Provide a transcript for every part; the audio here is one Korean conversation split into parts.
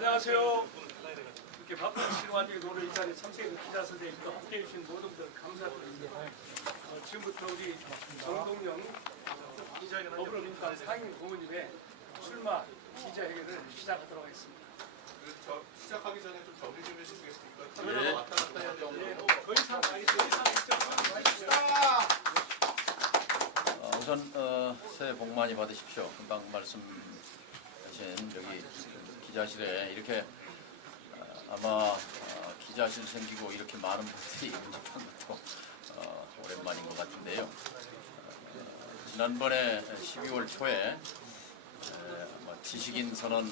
안녕하세요. 이렇게 바쁜 시간 와중에 오늘 이 자리에 참석해서 기자 선생님과 함께해 주신 모든 분들 감사드립니다. 지금부터 우리 정동영 더불어민주당 상임 고문님의 출마 기자회견을 시작하도록 하겠습니다. 시작하기 전에 좀 정리 좀 해주시겠습니까? 예. 왔다 갔다 해야 되고. 더 이상 알겠습니다. 우선 새해 복 많이 받으십시오. 금방 말씀하신 여기 기자실에 이렇게 아마 기자실 생기고 이렇게 많은 분들이 운집한 것도 오랜만인 것 같은데요. 지난번에 12월 초에 지식인 선언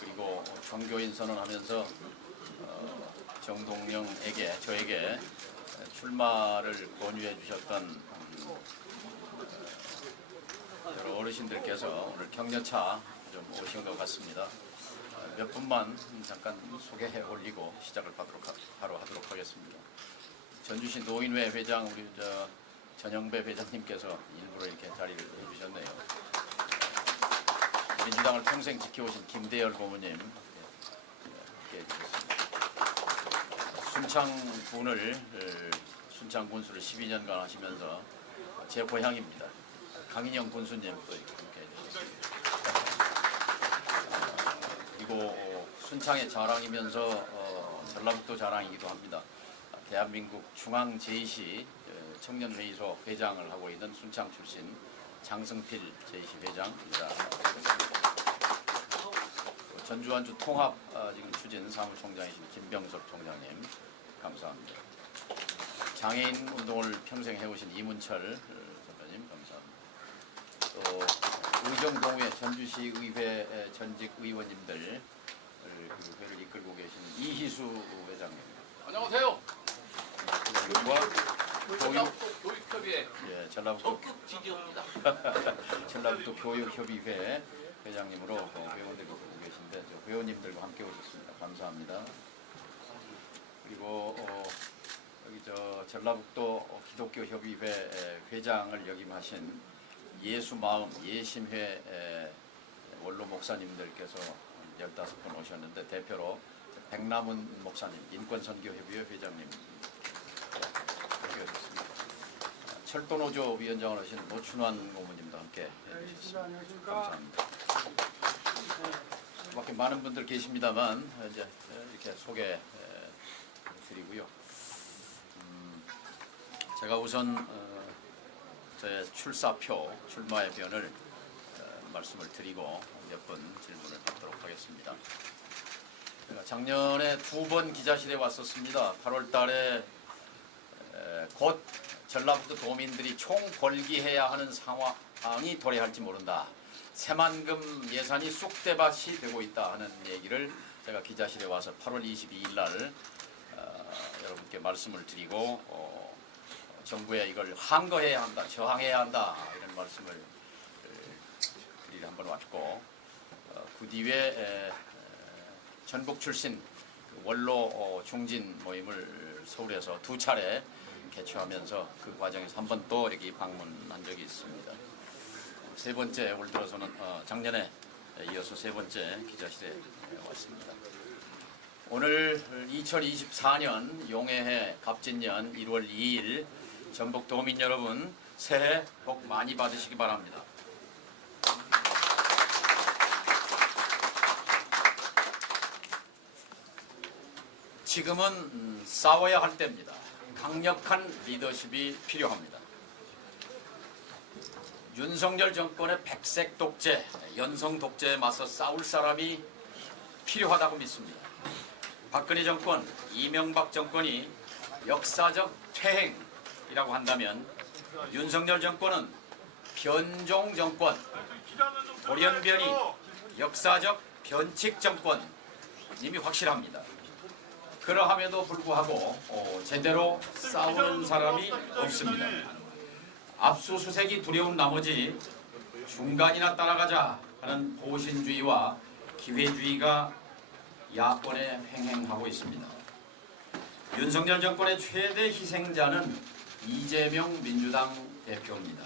그리고 종교인 선언하면서 정동영에게 저에게 출마를 권유해 주셨던 여러 어르신들께서 오늘 격려차 좀 오신 것 같습니다. 몇 분만 잠깐 소개해 올리고 시작을 바로 하도록 하겠습니다. 전주시 노인회 회장 우리 전영배 회장님께서 일부러 이렇게 자리를 해주셨네요. 민주당을 평생 지켜오신 김대열 고모님 함께 해주셨습니다. 순창 군수를 12년간 하시면서 제 고향입니다. 강인영 군수님 또 함께 해주셨습니다. 그리고 순창의 자랑이면서 전라북도 자랑이기도 합니다. 대한민국 중앙 제2시 청년회의소 회장을 하고 있는 순창 출신 장승필 제2시 회장입니다. 전주완주 통합 지금 추진 사무총장이신 김병석 총장님 감사합니다. 장애인 운동을 평생 해오신 이문철 선배님 감사합니다. 또 의정동의 전주시 의회 전직 의원님들 그 회를 이끌고 계시는 이희수 회장님. 안녕하세요. 교육협의회 전라북도 적극 지지합니다. 전라북도 교육협의회 회장님으로 회원들이 보고 계신데 회원님들과 함께 오셨습니다. 감사합니다. 그리고 여기 전라북도 기독교협의회 회장을 역임하신 예수마음 예심회 원로 목사님들께서 15분 오셨는데 대표로 백남훈 목사님 인권선교협의회 회장님 함께 오셨습니다. 철도노조 위원장을 하시는 노춘환 고모님도 함께 해주셨습니다. 감사합니다. 밖에 많은 분들 계십니다만 이제 이렇게 소개 드리고요. 제가 우선 제 출사표, 출마의 변을 말씀을 드리고 몇 번 질문을 받도록 하겠습니다. 제가 작년에 2번 기자실에 왔었습니다. 8월 달에 곧 전라북도 도민들이 총궐기해야 하는 상황이 도래할지 모른다. 새만금 예산이 쑥대밭이 되고 있다 하는 얘기를 제가 기자실에 와서 8월 22일 날 여러분께 말씀을 드리고 정부에 이걸 항거해야 한다, 저항해야 한다 이런 말씀을 드리러 한번 왔고 그 뒤에 전북 출신 원로 중진 모임을 서울에서 2차례 개최하면서 그 과정에서 한 번 또 여기 방문한 적이 있습니다. 세 번째 올 들어서는 작년에 이어서 세 번째 기자실에 왔습니다. 오늘 2024년 용해해 갑진년 1월 2일 전북 도민 여러분 새해 복 많이 받으시기 바랍니다. 지금은 싸워야 할 때입니다. 강력한 리더십이 필요합니다. 윤석열 정권의 백색 독재, 연성 독재에 맞서 싸울 사람이 필요하다고 믿습니다. 박근혜 정권, 이명박 정권이 역사적 퇴행이라고 한다면 윤석열 정권은 변종 정권, 돌연변이 역사적 변칙 정권임이 확실합니다. 그러함에도 불구하고 제대로 싸우는 사람이 없습니다. 압수수색이 두려운 나머지 중간이나 따라가자 하는 보신주의와 기회주의가 야권에 횡행하고 있습니다. 윤석열 정권의 최대 희생자는 이재명 민주당 대표입니다.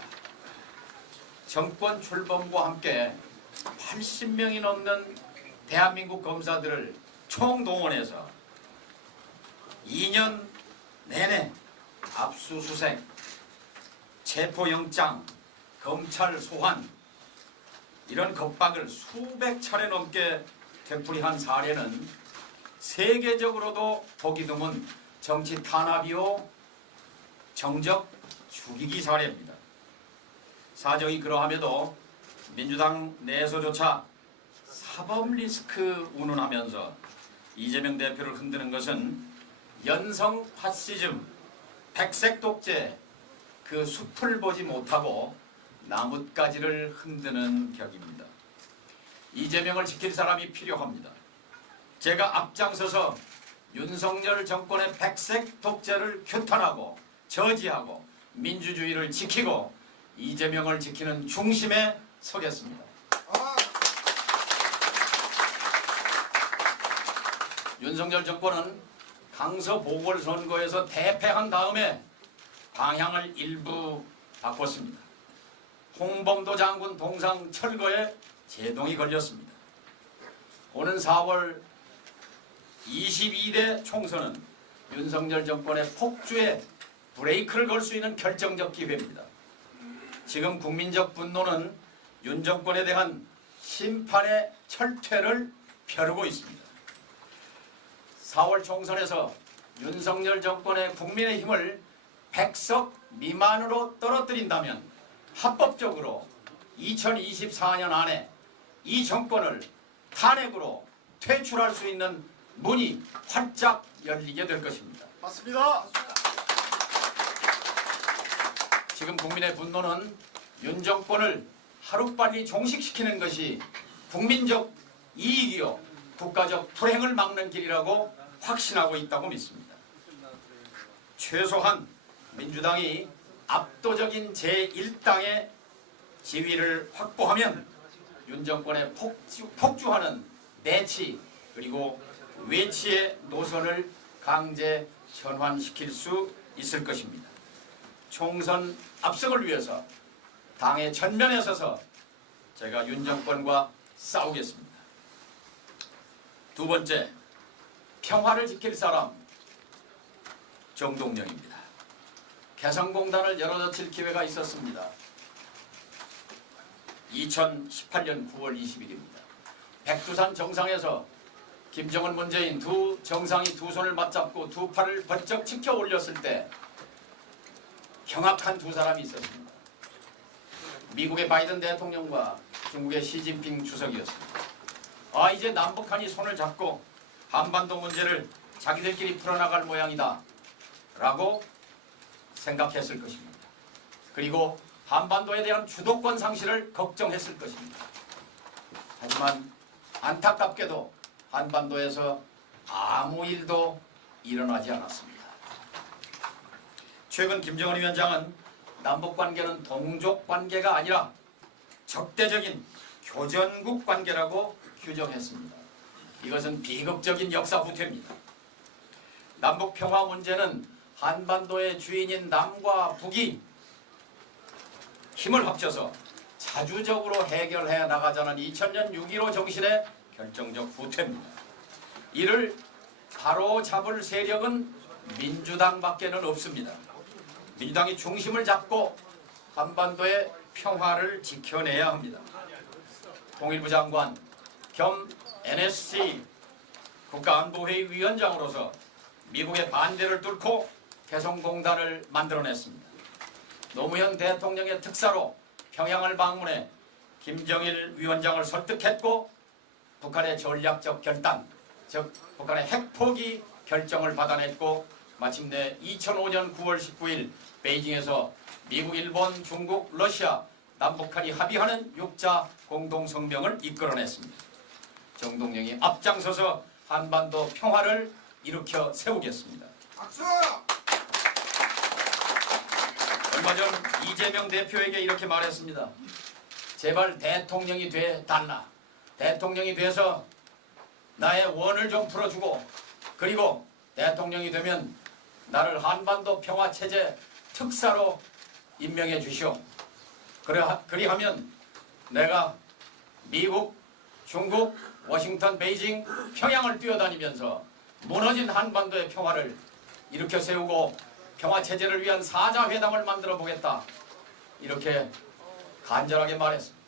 정권 출범과 함께 80명이 넘는 대한민국 검사들을 총동원해서 2년 내내 압수수색, 체포영장, 검찰 소환 이런 겁박을 수백 차례 넘게 되풀이한 사례는 세계적으로도 보기 드문 정치 탄압이요 정적 죽이기 사례입니다. 사정이 그러함에도 민주당 내에서조차 사법 리스크 운운하면서 이재명 대표를 흔드는 것은 연성 파시즘, 백색 독재 그 숲을 보지 못하고 나뭇가지를 흔드는 격입니다. 이재명을 지킬 사람이 필요합니다. 제가 앞장서서 윤석열 정권의 백색 독재를 규탄하고 저지하고 민주주의를 지키고 이재명을 지키는 중심에 서겠습니다. 윤석열 정권은 강서 보궐선거에서 대패한 다음에 방향을 일부 바꿨습니다. 홍범도 장군 동상 철거에 제동이 걸렸습니다. 오는 4월 22대 총선은 윤석열 정권의 폭주에 브레이크를 걸 수 있는 결정적 기회입니다. 지금 국민적 분노는 윤 정권에 대한 심판의 철퇴를 벼르고 있습니다. 4월 총선에서 윤석열 정권의 국민의힘을 100석 미만으로 떨어뜨린다면 합법적으로 2024년 안에 이 정권을 탄핵으로 퇴출할 수 있는 문이 활짝 열리게 될 것입니다. 맞습니다. 지금 국민의 분노는 윤 정권을 하루빨리 종식시키는 것이 국민적 이익이요 국가적 불행을 막는 길이라고 확신하고 있다고 믿습니다. 최소한 민주당이 압도적인 제1당의 지위를 확보하면 윤 정권의 폭주하는 내치 그리고 외치의 노선을 강제 전환시킬 수 있을 것입니다. 총선 압승을 위해서 당의 전면에 서서 제가 윤 정권과 싸우겠습니다. 두 번째, 평화를 지킬 사람 정동영입니다. 개성공단을 열어젖힐 기회가 있었습니다. 2018년 9월 20일입니다. 백두산 정상에서 김정은 문재인 두 정상이 두 손을 맞잡고 두 팔을 번쩍 치켜 올렸을 때 경악한 두 사람이 있었습니다. 미국의 바이든 대통령과 중국의 시진핑 주석이었습니다. 이제 남북한이 손을 잡고 한반도 문제를 자기들끼리 풀어나갈 모양이다 라고 생각했을 것입니다. 그리고 한반도에 대한 주도권 상실을 걱정했을 것입니다. 하지만 안타깝게도 한반도에서 아무 일도 일어나지 않았습니다. 최근 김정은 위원장은 남북관계는 동족관계가 아니라 적대적인 교전국 관계라고 규정했습니다. 이것은 비극적인 역사 후퇴입니다. 남북평화 문제는 한반도의 주인인 남과 북이 힘을 합쳐서 자주적으로 해결해 나가자는 2000년 6.15 정신의 결정적 후퇴입니다. 이를 바로잡을 세력은 민주당밖에는 없습니다. 민주당이 중심을 잡고 한반도의 평화를 지켜내야 합니다. 통일부 장관 겸 NSC 국가안보회의 위원장으로서 미국의 반대를 뚫고 개성공단을 만들어냈습니다. 노무현 대통령의 특사로 평양을 방문해 김정일 위원장을 설득했고 북한의 전략적 결단, 즉 북한의 핵포기 결정을 받아냈고 마침내 2005년 9월 19일 베이징에서 미국, 일본, 중국, 러시아, 남북한이 합의하는 6자 공동성명을 이끌어냈습니다. 정동영이 앞장서서 한반도 평화를 일으켜 세우겠습니다. 박수! 얼마 전 이재명 대표에게 이렇게 말했습니다. 제발 대통령이 돼달라. 대통령이 돼서 나의 원을 좀 풀어주고 그리고 대통령이 되면 나를 한반도 평화체제 특사로 임명해 주시오. 그리하면 내가 미국, 중국, 워싱턴, 베이징, 평양을 뛰어다니면서 무너진 한반도의 평화를 일으켜 세우고 평화체제를 위한 사자회담을 만들어 보겠다. 이렇게 간절하게 말했습니다.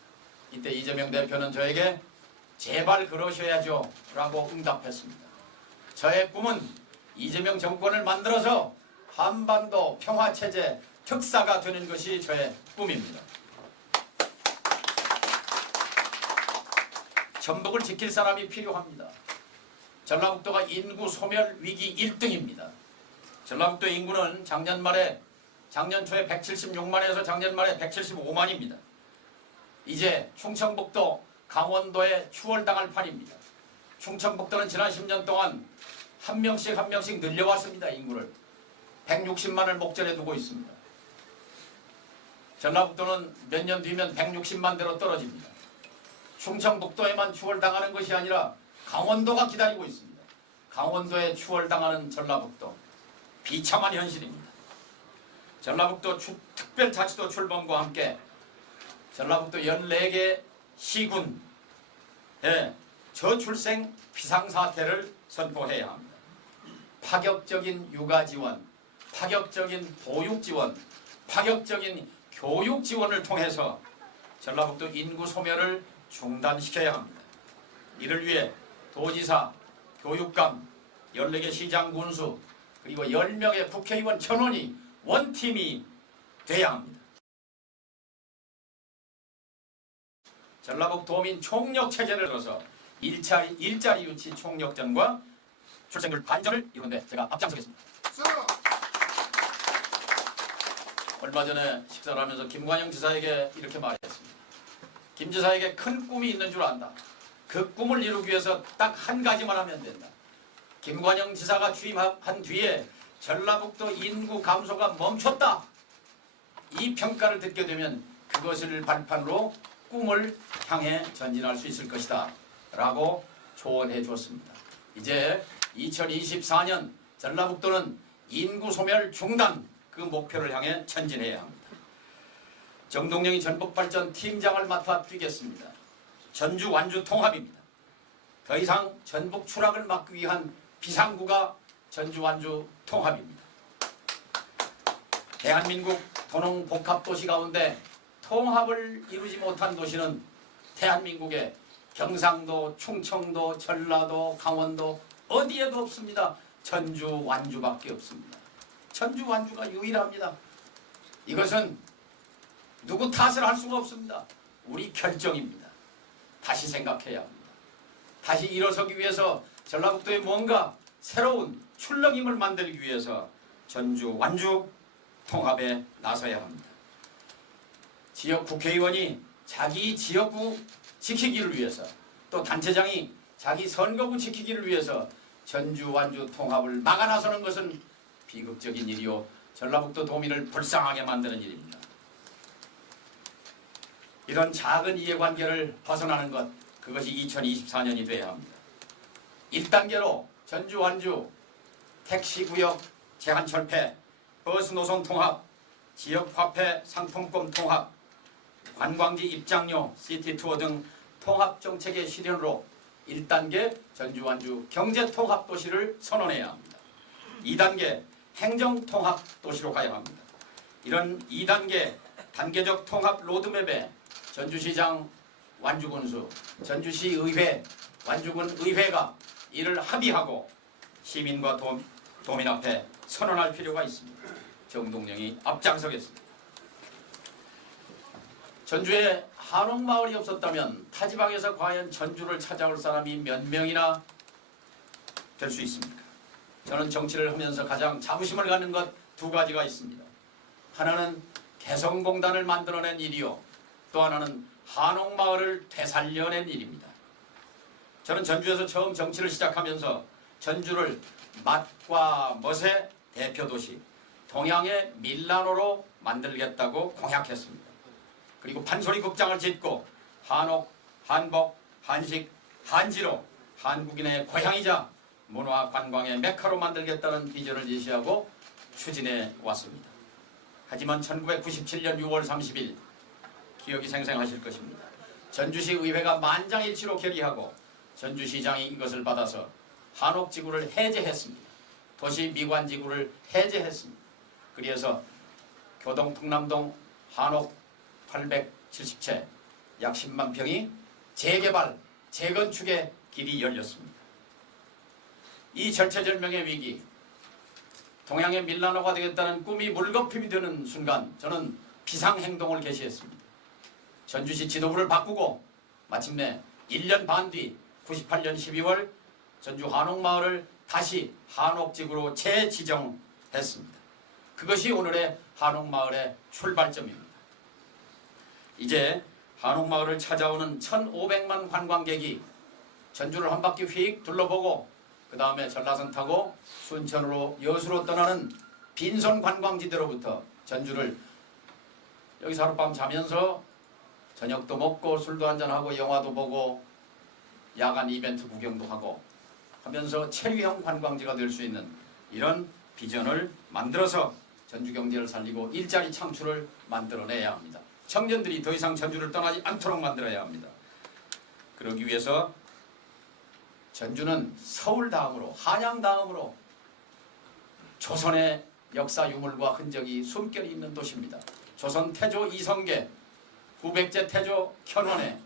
이때 이재명 대표는 저에게 제발 그러셔야죠 라고 응답했습니다. 저의 꿈은 이재명 정권을 만들어서 한반도 평화체제 특사가 되는 것이 저의 꿈입니다. 전북을 지킬 사람이 필요합니다. 전라북도가 인구 소멸 위기 1등입니다. 전라북도 인구는 작년 초에 176만에서 작년 말에 175만입니다. 이제 충청북도, 강원도에 추월당할 판입니다. 충청북도는 지난 10년 동안 한 명씩 늘려왔습니다. 인구를 160만을 목전에 두고 있습니다. 전라북도는 몇 년 뒤면 160만대로 떨어집니다. 충청북도에만 추월당하는 것이 아니라 강원도가 기다리고 있습니다. 강원도에 추월당하는 전라북도, 비참한 현실입니다. 전라북도 특별자치도 출범과 함께 전라북도 14개 시군에 저출생 비상사태를 선포해야 합니다. 파격적인 육아 지원, 파격적인 보육 지원, 파격적인 교육 지원을 통해서 전라북도 인구 소멸을 중단시켜야 합니다. 이를 위해 도지사, 교육감, 14개 시장 군수, 그리고 10명의 국회의원 전원이 원팀이 돼야 합니다. 전라북도민 총력체제를 들어서 일자리 유치 총력전과 출생률 반전을 이루는데 제가 앞장서겠습니다. 얼마 전에 식사를 하면서 김관영 지사에게 이렇게 말했습니다. 김 지사에게 큰 꿈이 있는 줄 안다. 그 꿈을 이루기 위해서 딱 한 가지만 하면 된다. 김관영 지사가 취임한 뒤에 전라북도 인구 감소가 멈췄다. 이 평가를 듣게 되면 그것을 발판으로 꿈을 향해 전진할 수 있을 것이다 라고 조언해 주었습니다. 이제 2024년 전라북도는 인구 소멸 중단, 그 목표를 향해 전진해야 합니다. 정동영이 전북발전 팀장을 맡아 뛰겠습니다. 전주 완주 통합입니다. 더 이상 전북 추락을 막기 위한 비상구가 전주 완주 통합입니다. 대한민국 도농복합도시 가운데 통합을 이루지 못한 도시는 대한민국의 경상도, 충청도, 전라도, 강원도 어디에도 없습니다. 전주, 완주밖에 없습니다. 전주, 완주가 유일합니다. 이것은 누구 탓을 할 수가 없습니다. 우리 결정입니다. 다시 생각해야 합니다. 다시 일어서기 위해서 전라북도에 뭔가 새로운 출렁임을 만들기 위해서 전주, 완주 통합에 나서야 합니다. 지역 국회의원이 자기 지역구 지키기를 위해서, 또 단체장이 자기 선거구 지키기를 위해서 전주, 완주 통합을 막아 나서는 것은 비극적인 일이요, 전라북도 도민을 불쌍하게 만드는 일입니다. 이런 작은 이해관계를 벗어나는 것, 그것이 2024년이 되어야 합니다. 1단계로 전주, 완주 택시구역 제한 철폐, 버스 노선 통합, 지역화폐 상품권 통합, 관광지 입장료, 시티투어 등 통합정책의 실현으로 1단계 전주, 완주 경제통합도시를 선언해야 합니다. 2단계 행정통합도시로 가야 합니다. 이런 2단계 단계적 통합 로드맵에 전주시장, 완주군수, 전주시의회, 완주군 의회가 이를 합의하고 시민과 도민 앞에 선언할 필요가 있습니다. 정동영이 앞장서겠습니다. 전주에 한옥마을이 없었다면 타지방에서 과연 전주를 찾아올 사람이 몇 명이나 될 수 있습니까? 저는 정치를 하면서 가장 자부심을 갖는 것 두 가지가 있습니다. 하나는 개성공단을 만들어낸 일이요, 또 하나는 한옥마을을 되살려낸 일입니다. 저는 전주에서 처음 정치를 시작하면서 전주를 맛과 멋의 대표도시, 동양의 밀라노로 만들겠다고 공약했습니다. 그리고 판소리 극장을 짓고 한옥, 한복, 한식, 한지로 한국인의 고향이자 문화 관광의 메카로 만들겠다는 비전을 제시하고 추진해 왔습니다. 하지만 1997년 6월 30일 기억이 생생하실 것입니다. 전주시 의회가 만장일치로 결의하고 전주시장이 이것을 받아서 한옥지구를 해제했습니다. 도시 미관지구를 해제했습니다. 그래서 교동 풍남동 한옥 870채 약 10만 평이 재개발, 재건축의 길이 열렸습니다. 이 절체절명의 위기, 동양의 밀라노가 되겠다는 꿈이 물거품이 되는 순간 저는 비상행동을 개시했습니다. 전주시 지도부를 바꾸고 마침내 1년 반 뒤 98년 12월 전주 한옥마을을 다시 한옥지구로 재지정했습니다. 그것이 오늘의 한옥마을의 출발점입니다. 이제 한옥마을을 찾아오는 1,500만 관광객이 전주를 한 바퀴 휙 둘러보고 그 다음에 전라선 타고 순천으로 여수로 떠나는 빈손 관광지대로부터 전주를 여기서 하룻밤 자면서 저녁도 먹고 술도 한잔하고 영화도 보고 야간 이벤트 구경도 하고 하면서 체류형 관광지가 될 수 있는 이런 비전을 만들어서 전주 경제를 살리고 일자리 창출을 만들어내야 합니다. 청년들이 더 이상 전주를 떠나지 않도록 만들어야 합니다. 그러기 위해서 전주는 서울 다음으로 한양 다음으로 조선의 역사 유물과 흔적이 숨결이 있는 도시입니다. 조선 태조 이성계, 후백제 태조 현원의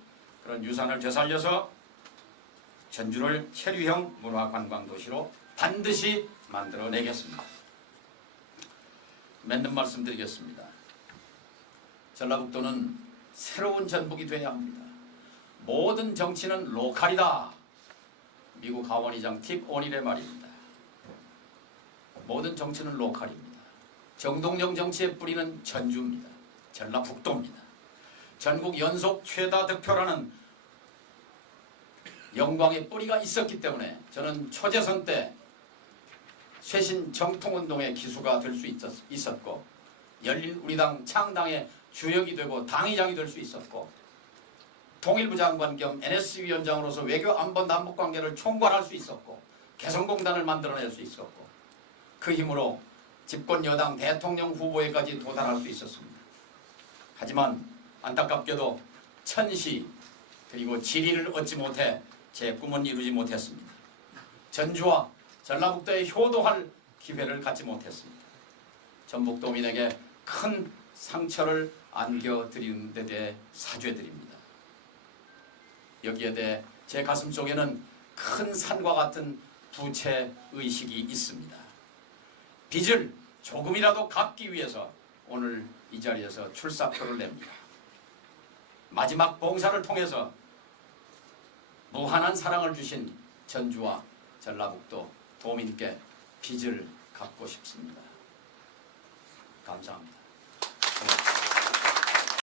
그런 유산을 되살려서 전주를 체류형 문화관광도시로 반드시 만들어내겠습니다. 맺는 말씀드리겠습니다. 전라북도는 새로운 전북이 되어야 합니다. 모든 정치는 로컬이다. 미국 하원의장 팁 오닐의 말입니다. 모든 정치는 로컬입니다. 정동영 정치의 뿌리는 전주입니다. 전라북도입니다. 전국 연속 최다 득표라는 영광의 뿌리가 있었기 때문에 저는 초재선 때 쇄신 정통운동의 기수가 될 수 있었고 열린우리당 창당의 주역이 되고 당의장이 될 수 있었고 통일부 장관 겸 NS위원장으로서 외교 안보 남북 관계를 총괄할 수 있었고 개성공단을 만들어낼 수 있었고 그 힘으로 집권 여당 대통령 후보에까지 도달할 수 있었습니다. 하지만 안타깝게도 천시 그리고 지리를 얻지 못해 제 꿈은 이루지 못했습니다. 전주와 전라북도에 효도할 기회를 갖지 못했습니다. 전북도민에게 큰 상처를 안겨드리는 데 대해 사죄드립니다. 여기에 대해 제 가슴 속에는 큰 산과 같은 부채의식이 있습니다. 빚을 조금이라도 갚기 위해서 오늘 이 자리에서 출사표를 냅니다. 마지막 봉사를 통해서 무한한 사랑을 주신 전주와 전라북도 도민께 빚을 갚고 싶습니다. 감사합니다.